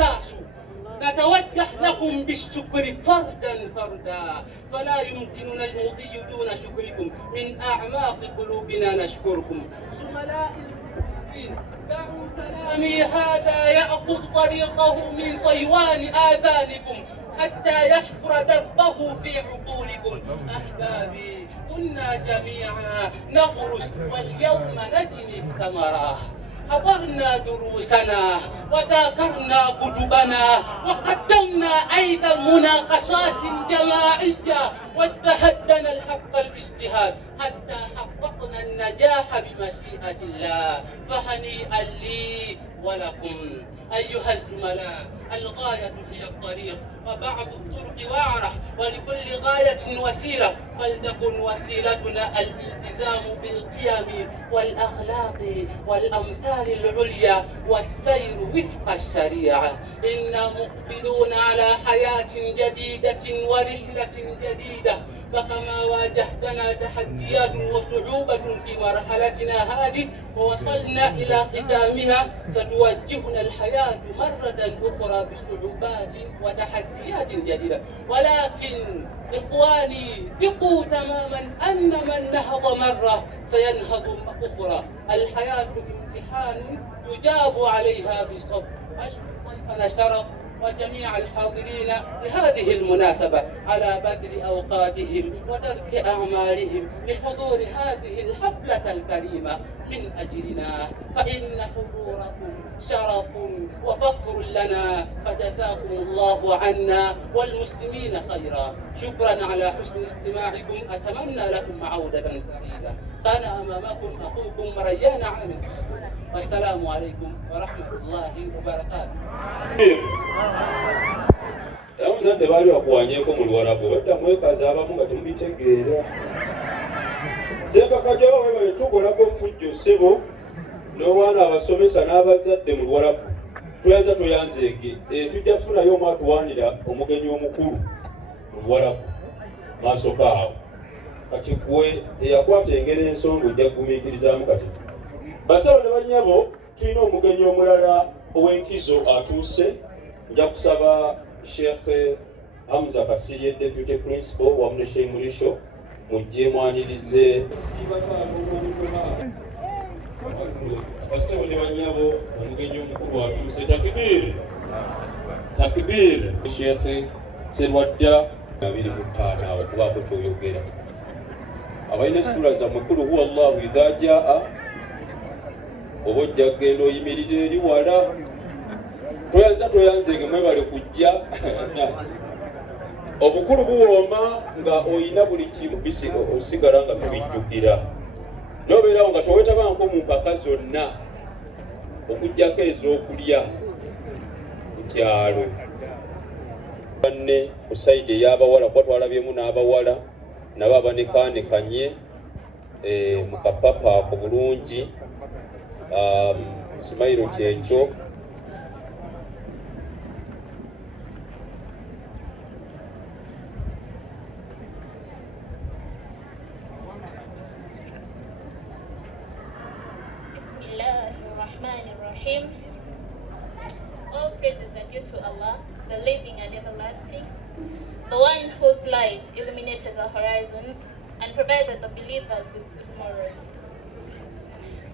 الأساس. نتوجه لكم بالشكر فردا فردا، فلا يمكننا المضي دون شكركم. من أعماق قلوبنا نشكركم. زملائي المسلمين، دعوا كلامي هذا يأخذ طريقه من صيوان آذانكم حتى يحفر دربه في عقولكم. أحبابي، كنا جميعا نغرس واليوم نجني الثمرة. حضرنا دروسنا وذاكرنا كتبنا وقدمنا أيضا مناقشات جماعية واجتهدنا الحق الاجتهاد حتى حققنا النجاح بمشيئة الله. فهنيئا لي ولكم أيها الزملاء. الغاية هي الطريق وبعض الطرق وعرة، ولكل غاية وسيلة، فلتكن وسيلتنا الالتزام بالقيم والأخلاق والأمثال العليا والسير وفق الشريعة. إنا مقبلون على حياة جديدة ورحلة جديدة، فكما واجهتنا تحديات وصعوبة في مرحلتنا هذه ووصلنا إلى ختامها، ستوجهنا الحياة مرة أخرى بصعوبات وتحديات جديدة. ولكن إخواني، ثقوا تماما أن من نهض مرة سينهض أخرى. الحياة امتحان يجاب عليها بصبر. أشكر ضيفنا الشرف وجميع الحاضرين لهذه المناسبة على بذل أوقاتهم وترك أعمالهم لحضور هذه الحفلة الكريمة من أجلنا، فإن حضوركم شرف وفخر لنا، فجزاكم الله عنا والمسلمين خيرا. شكرا على حسن استماعكم، أتمنى لكم عودة سعيدة. كان أمامكم أخوكم ريان عامر، والسلام عليكم ورحمة الله وبركاته. Yamuzadde baali bakuwanyeeko mu Luwalabu, badda mwekaza abamu nga temubitegeera. Ssekakajawa weebale tukolako ffujjo ssebo n'obwana abasomesa n'abazadde mu Luwalabu. Tuyaza toyanzeege, tujja kufunayo omwatuwaanira omugenyi omukulu mu Luwalabu maaso kaawo. Kati gwe eyakwata engeri ensonga ojja kugumiikirizaamu kati. Basawo ne bannyabo, tulina omugenyi omulala ow'enkizo atuuse. Nja kusaba Sheikh Hamza Kasirye, Deputy Principal wamu ne Sheikh Mulisho mujje mwanirize. Basawo ne bannyabo, omugenyi omukulu atuuse. Takbir! Takbir! Sheikh Serwadda 25 okubaako kyoyogera. Abalina essula zammwe kulu huwa Allahu idha jaa, oba ojja kugenda oyimirira eri wala. Toyanzeege mwebale kujja. Obukulu buwooma nga oyina buli kimu osigala nga tubijjukira. N'obeerawo nga towetabanko mu mpaka zonna okuggyako ez'okulya mu kyalo. Banne ku sayidi ey'abawala kuba twalabyemu n'abawala nabo abanekaanekanye mu kapapa ako bulungi. Simayiro kyekyo. All praises are due to Allah, the living and everlasting, the one whose light illuminated the horizons and provided the believers with good morals.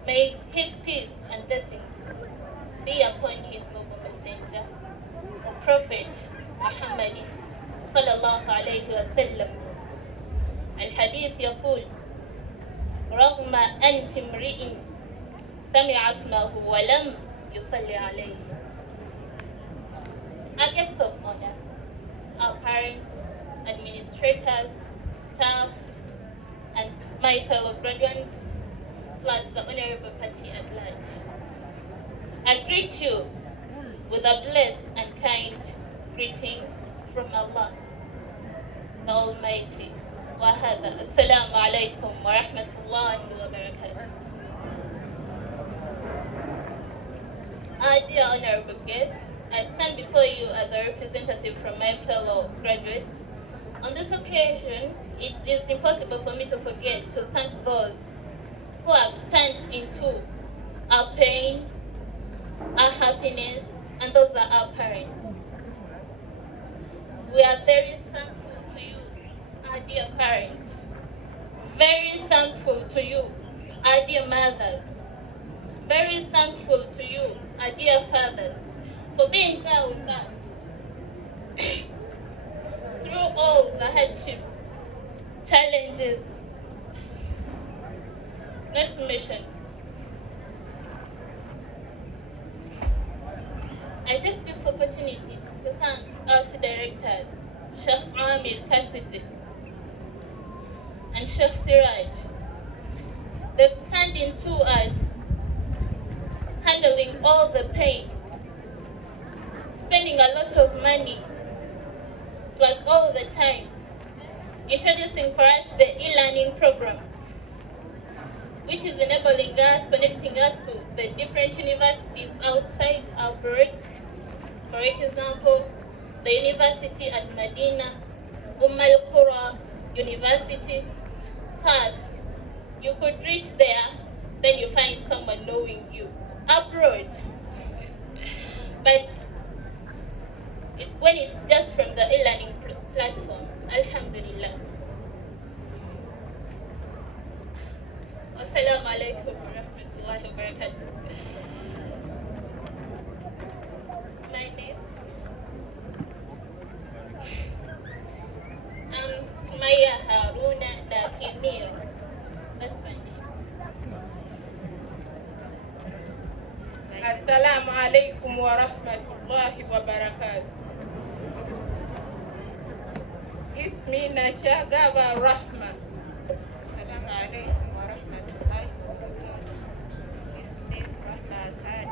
May His peace and blessings be upon His noble messenger, the Prophet Muhammad sallallahu alayhi wa sallam. الحديث يقول: رغم أنف امرئ سمع اسمه ولم يصلي عليه. Our guests of honor, our parents, administrators, staff, and my fellow graduates, plus the honorable party at large. I greet you with a blessed and kind greeting from Allah, the Almighty. وهذا السلام عليكم ورحمة الله وبركاته. Our dear honorable guests, I stand before you as a representative from my fellow graduates. On this occasion, it is impossible for me to forget to thank those who have stand into our pain, our happiness, and those are our parents. We are very thankful to you, our dear parents. Very thankful to you, our dear mothers. Very thankful to you, our dear fathers, for being there with us through all the hardships, challenges, not to mention. I take this opportunity to thank our two directors, Sheikh Amir Kafidi and Sheikh Siraj. They've stand into us, handling all the pain, spending a lot of money, plus all the time, introducing for us the e-learning program, which is enabling us, connecting us to the different universities outside our board. For example, the university at Medina, Al University, Pass. You could reach there, then you find someone knowing you abroad. But when it's just from the e-learning platform, Alhamdulillah. Assalamu alaikum wa rahmatullahi wa barakatuh. My name? I'm Sumaya Haruna Dakimir. That's my name. Assalamu alaikum wa rahmatullahi wa barakatuh. Ismi Nashagaba Rahma. Assalamu alaikum wa rahmatullahi wa barakatuh. Ismi Rahma Asad.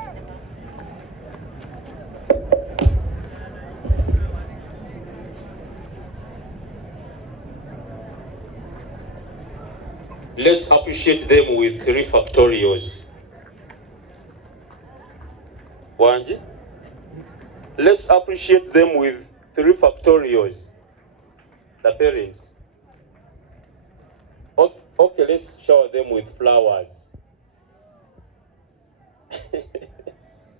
Let's appreciate them with 3 factorials. Wanji? Let's appreciate them with 3 factorials. The parents. Okay, let's shower them with flowers.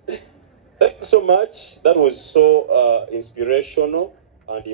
Thank you so much. That was so inspirational and